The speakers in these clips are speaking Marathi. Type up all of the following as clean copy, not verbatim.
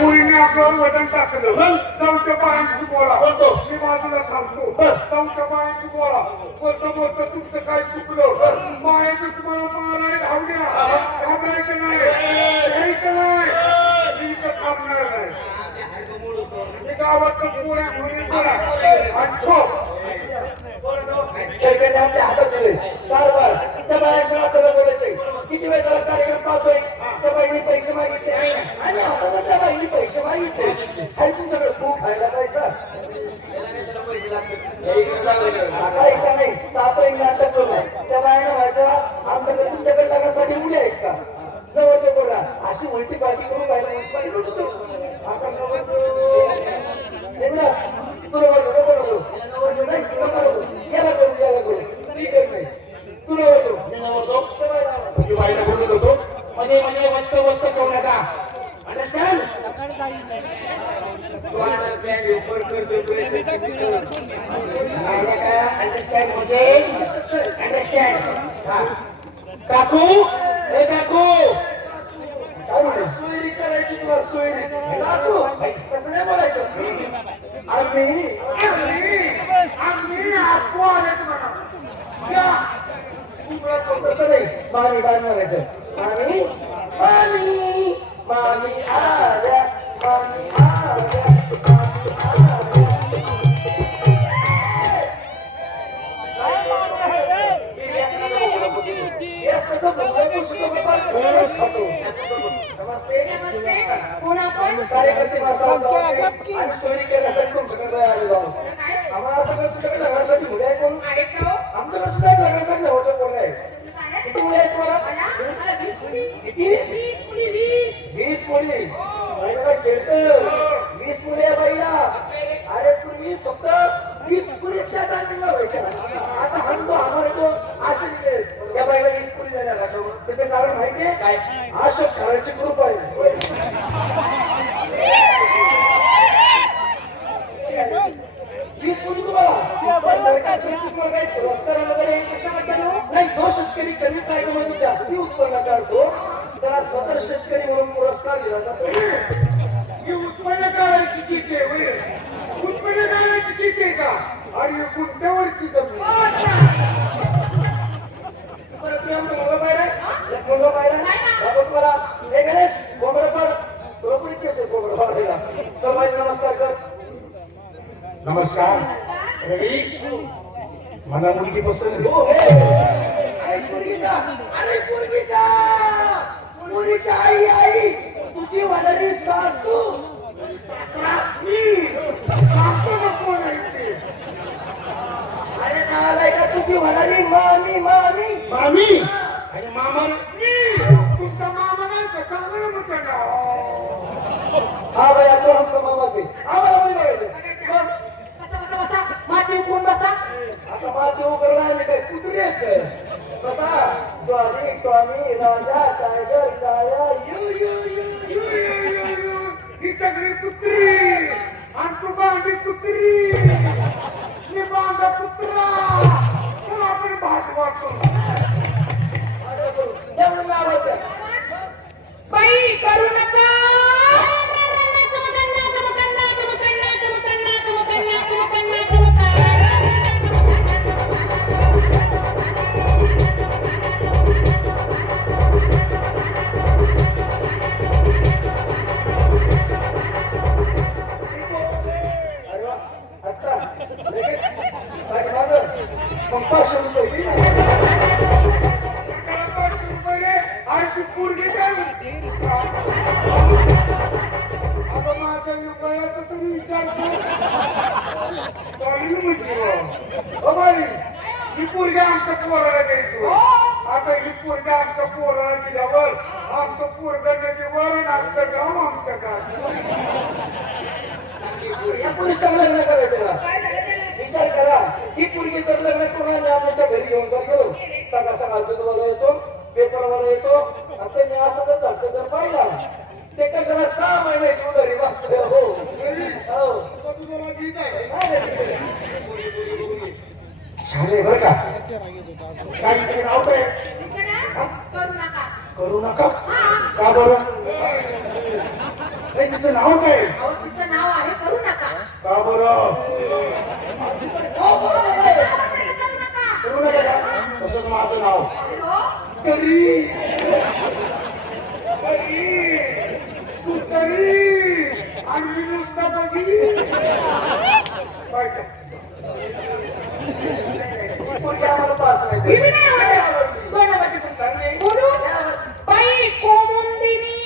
पुरीने आपल्यावर वजन टाकलं चौथ्या बायांची बोला मी बाजूला थांबतो चौथ्या बायांची बोला बोलता बोलता तुमचं काय चुकलं मायाचं तुम्हाला मारायला धावल्या घाबरायचं नाही घ्यायचं नाही मी इथं थांबणार नाही मी गावात पोऱ्या मुली बोला आणि छोप आपल्या हातात दिले कारभार त्या बायासह आपल्याला बोलायचंय किती वेळ झाला कार्यक्रम पाहतोय त्या बाईने पैसे मागितले आणि आता जर त्या बाईने पैसे मागितले काही तुमच्याकडे तू खायला पैसा पैसा नाही तर आपण नाटक करू त्या बाईने व्हायचा आमच्याकडे तुमच्याकडे लग्नासाठी मुली आहेत का नवरते बोला अशी उलटी पार्टी करून बाईला विश्वास होतो आता याला करू ठीक आहे तुला होतो बाईला बोलत होतो मध्ये मध्ये वच्च करू नका अंडरस्टँड अंडरस्टँड म्हणजे अंडरस्टँड काकू हे काकू काय म्हणे सोयरी करायची तुला सोयरी काकू कसं नाही बोलायचं आम्ही आपू आलेत म्हणा तसं नाही मामी बाण म्हणायचं मामी मामी मामी आल्या मामी आल्या मामी आल्या यस कसं बोलायचं शिकवतो पण खरंच खातो नमस्ते कोण आपण कार्यकर्ते माणसं आणि सोयरी करण्यासाठी तुमच्याकडे आलेलो आहोत आम्हाला सगळं तुमच्याकडे लग्नासाठी मुले आहे कोण आमच्याकडे सुद्धा लग्नासाठी होतं कोण आहे किती मुले आहेत तुम्हाला किती 20 मुली खेळत 20 मुली आहे बाईला अरे पूर्वी फक्त 20 मुली त्या टायमिंगला व्हायच्या आता हंतो आम्हाला तो आशे दिले त्या बाईला 20 मुली झाल्या त्याचं कारण माहितीये काय अशोक खराची ग्रुप आहे 20 मुली तुम्हाला सरकार तुम्हाला काही पुरस्कार वगैरे नाही जो शेतकरी कमी जागेमध्ये जास्ती उत्पन्न काढतो त्याला सदर शेतकरी म्हणून पुरस्कार दिला जातो ही उत्पन्न काढायची चिते उत्पन्न काढायची चिते का अरे गुंट्यावरची जमीन परत तुम्ही आमचा मुलगा पाहिला एक मुलगा पाहिला तुम्हाला हे गणेश कोंबडा पण बरोबर केस आहे कोंबडा पाहिला तर माझे नमस्कार कर नमस्कार रेडी मला मुलगी पसंत मुलीच्या आई आई तुझी वडील सासू सासरा मी सांगतो ना कोण आहे ते अरे नालाय का तुझी वडील मामी मामी मामी आणि मामा मी तुमचा मामा नाही का चांगलं म्हणतो ना हा बाई तो आमचा मामा असेल आम्हाला पण बघायचं माती कोण बसा आता माती उघडला आणि काही कुत्री आहेत बसा टॉमी राजा टायगर काया ही सगळी कुत्री आणि तू बांधी कुत्री मी बांधा कुत्रा चला आपण भात वाटतो आवाज द्या बाई करू नका ही पोरगी आमच्या पोराला द्यायची आता ही पोरगी आमच्या पोराला दिल्यावर आमचं पोरगा नदीवर आणि आमचं गाव आमच्या गाव या पोलिसांना लग्न करायचं ना विचार करा ही पोरगी जर लग्न करून आमच्या घरी घेऊन जर गेलो सकाळ सकाळ दूधवाला येतो पेपरवाला येतो आता मी असं जर झालं जर पाहिला ते कशाला 6 महिन्याची उधारी मागतोय हो शाळे बरं का काहीच आउट आहे करू नका करू नका का बरं तिचं नाव काय अहो तिचं नाव आहे करू नका का बरं करू नका करू नका का तसंच माझं नाव हो? तरी तरी तू तरी आणि मी नुसता बघी काय ते? पुढची आम्हाला पास ही नाही बी नाही आवडली. दोन आवाज तुमचा. बोलून बाई कोमुंदिनी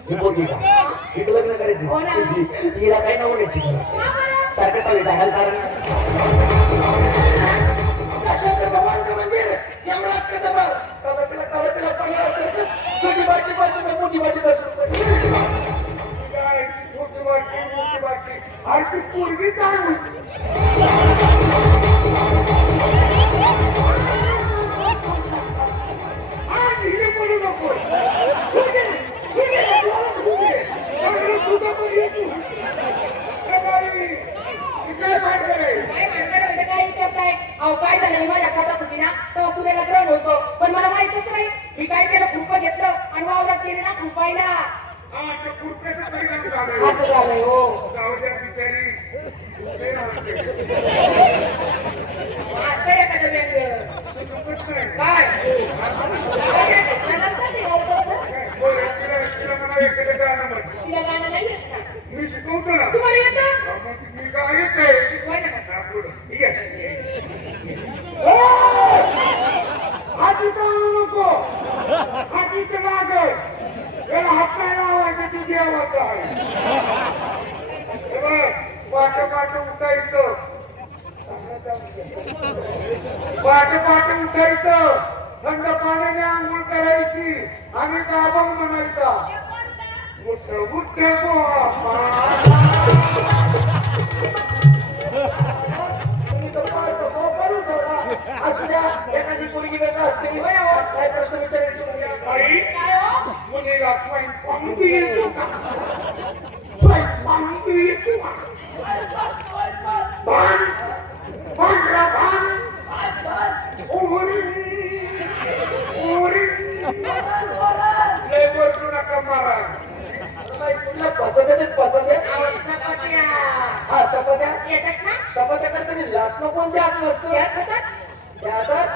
हिचं लग्न करायचं हो ना. हिला काय नवऱ्याची सारखं चालू धाडाल कारण शंकर भगवानचं मंदिर यमराज का दरबार काला पगला सर्कस छोटी बाटली 5 रुपये मोठी बाटली 10 रुपये काय ती छोटी वाटली मोठी वाटली अरे ती पोरगी काय होती आणि हे बोलू नको ठीक आहे, ठीक आहे, ठीक आहे. चांगलं तुझं पण येतो. ए बाई, इकडे काय करायचं? काय भानगड म्हणजे काय विचारताय? अहो काय झालं ही माझ्या खात्यात होती ना तेव्हा सुनेला त्रन होतो पण मला माहितच नाही मी काय केलं खुरपं घेतलं आणि वावरात गेले ना खुरपायला हा, त्या खुरप्याचं परिणाम झालाय. असं झालंय हो जाऊद्या बिचारी. ते म्हणते. असं एखादं व्यंग दुखत नाही. काय काय घेतल्यानंतर ते वावरतं. बरं, तिला मला एखादं गाणं म्हण. तिला गाणं नाही येत का मी शिकवतो ना. तुम्हाला येतं हा, मग मी काय येतंय? शिकवाय ना हा, पुढं. ठीक आहे. हाती तर आणू नको. हाती तर लागे. याला हात नाही लावायचा, तू देवाचा आहे. हे बघ, पाट उठायचं. पाट उठायचं. थंड पाण्याने आंघोळ करायची आणि गाभण म्हणायचा उठ उठ तुम्ही तर करून ठेवला असू द्या एखादी पोरगी वेगळा असते काय प्रश्न विचारायचे म्हणजे आई काय हो मुलीला स्वयंपाक येतो का स्वयंपाक येतो का भान भांडरा भान उरी उरी लय वरडू नका मारा कुठल्या पचत अहो, चपात्या हा चपात्या येतात ना चपात्या करताना लाटणं कोणत्या हात नसतं त्याच होतात त्या हातात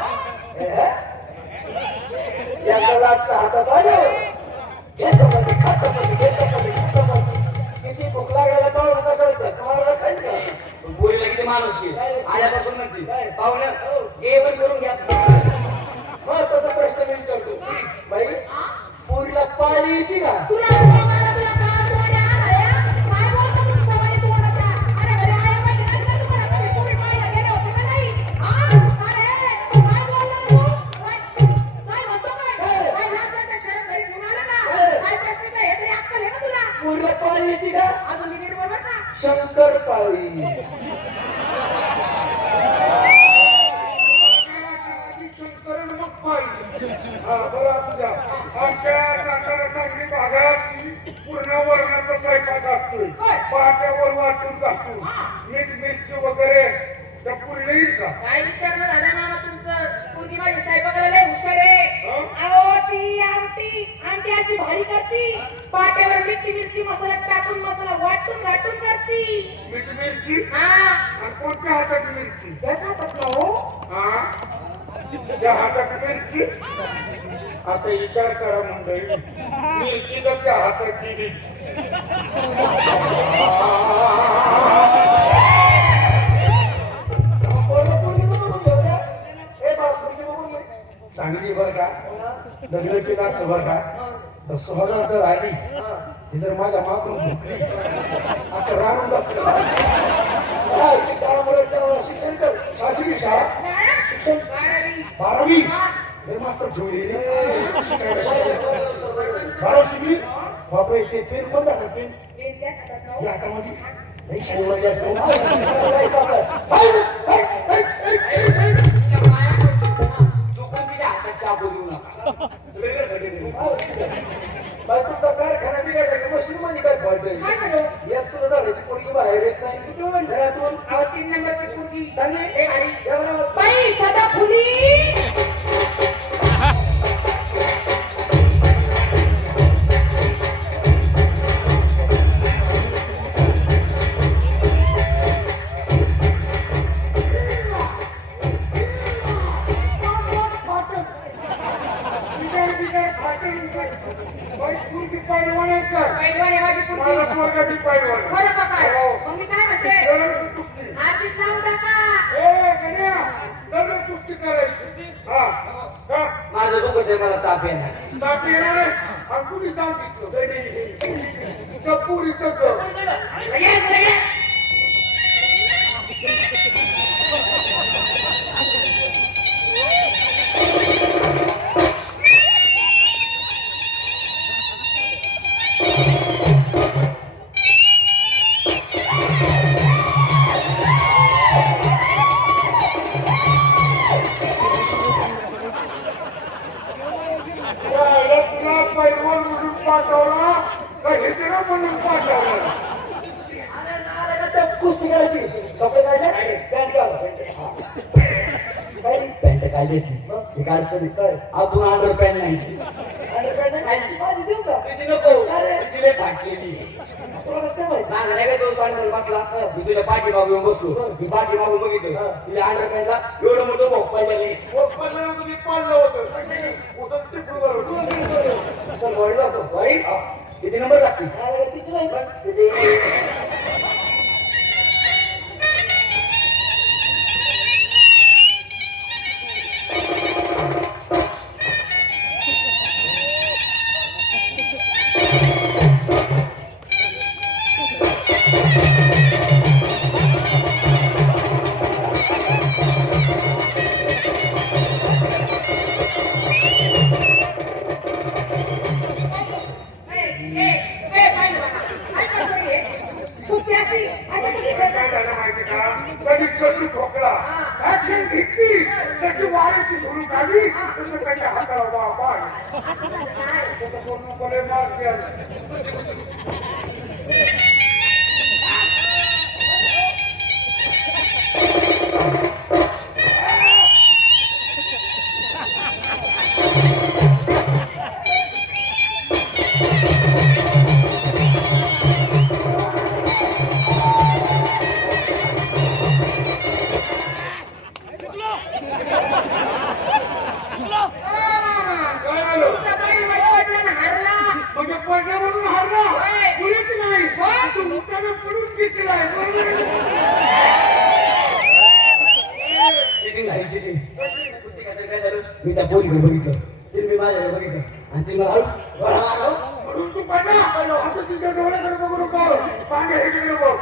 याचा लाटणं हातात आलं घे चपाती खा चपाती घे चपाती खा चपाती किती भूक लागलेला पाहुणं कसायचं कमाला खाईल का पोरीला किती माणूस की आल्यापासून म्हणते पाहुणं जेवण करून घ्या महत्वाचा प्रश्न मी विचारतो बाई पोरीला पाणी येते का तुला काय बोलतो तू सवारी तोंडाचा अरे घरी आया पाहिजे नंतर तुम्हाला कधी पोरी पाहायला गेले होते का नाही अरे काय बोलला रे तू काय म्हणतो काय लाजवायचं शरम घरी घेऊन आला का काय प्रश्न काय हे तरी अक्कल आहे का तुला पोरीला पाणी येते का अजून नीट बोल बरं का शंकर पाळी शंकरण मग पाहिजे हा बरं असू द्या आमच्या सातारा सांगली भागात पूर्ण वर्णाचा स्वयंपाक असतोय पाट्यावर वाटून टाकतो मीठ मिरची वगैरे त्या पूर्ण येईल का काय विचारणं झालं मामा तुमचं पोरगी माझी स्वयंपाकाला लय हुशार आहे अहो ती आमटी अशी भारी करती पाट्यावर मिठी मिरची मसाला टाकून मसाला वाटून करती मीठ मिरची हा आणि कोणत्या हातात मिरची त्याच हातात ना हो हा त्या हातात मिरची आता विचार करा मंडळी मिरची तर त्या हातात दिली सांगली बर का लग्न केलं असं बर का तर सहजा जर आली ती जर माझ्या मातून झोपली आता राहून बसलं शिक्षण कर शासकीय शाळा शिक्षण 12वी तर मास्तर ठेवली शिकायला 12 शिकली बापरे ते पेन कोणता का पेन त्याच हातात ना हो. या हातामध्ये शाळेमध्ये असतो साई सापडा. हाय, हाय, हाय, हाय, हाय. चुकून तिच्या हातात चाकू देऊ नका वेगळं घडलं. बाई, तुमचा कारखाना बिघडला का मशीन मध्ये काय फॉल्ट आहे? काय झालं? एक सुद्धा झाडाची पोरगी बाहेर येत नाही. कुठून? घरातून अहो, 3 नंबरची पोरगी. चांगली ए, गाडी. या बरोबर. बाई सदाफुली. बाई, तुमची पैलवान आहे का? पैलवान आहे माझी पोरगी. माझा पोरगा बी पैलवान आहे. बरं का काय? हो. मग मी काय म्हणते? जरा कुस्ती. आरतीत लावून टाका. ए, गण्या, जरा कुस्ती करायची. हा, हा. माझं दुखत आहे मला ताप येणार. ताप येणार आहे? आणि कुणी सांगितलं? चपुरीचं घर. लगेच, लगेच. यायला तुला पैलवान म्हणून पाठवला का हिजडा म्हणून पाठवला? अरे नारे का त्या कुस्ती करायची. कपडे काढले, पॅन्ट घाल. पॅन्ट काढली असती हे काढतो काय? अजून अंडर पॅन्ट नाही अंडरपॅन्ट नाही. माझी देऊ का? तुझी नको अरे. तुझी लय फाटलेली. तुला कसं काय माहित? मागं नाही का तो साडेसात बसला मी तुझ्या पाठीमागून येऊन बसलो मी पाठीमागून बघितलं तुझ्या अंडर पॅन्टला एवढं मोठं भोग पडलेली. पडलं तुम्ही पाळलं होतं उसत टिपून बरोबर. तर वळू नको. वाईट? किती नंबर लागतील अरे तिची नाही पण तिची. कुस्ती अशी अशी कुस्ती. काय झालं माहिती का? कधी चटू ठोकला ऍक्शन घेतली त्याची वाऱ्याची धुळूक आली तर त्याच्या हाताला बाबा त्याचा पूर्णपणे मार द्याल. काय झालं? तुमचा पैलवान पडला ना, हारला. म्हणजे पडला म्हणून हारला होय. मुलीच नाही होय. तू मुद्दाने पडून जिंकलाय बरोबर आहे? चिटिंग झाली चिटिंग कुस्ती खातर काय झालं मी त्या पोरीकडे बघितलं तिने मी माझ्याकडे बघितलं आणि तिने मला गोळा मारला. म्हणून तू पडला असं तुझ्या डोळ्याकडे बघू नको पाणी हे गेलं बघ.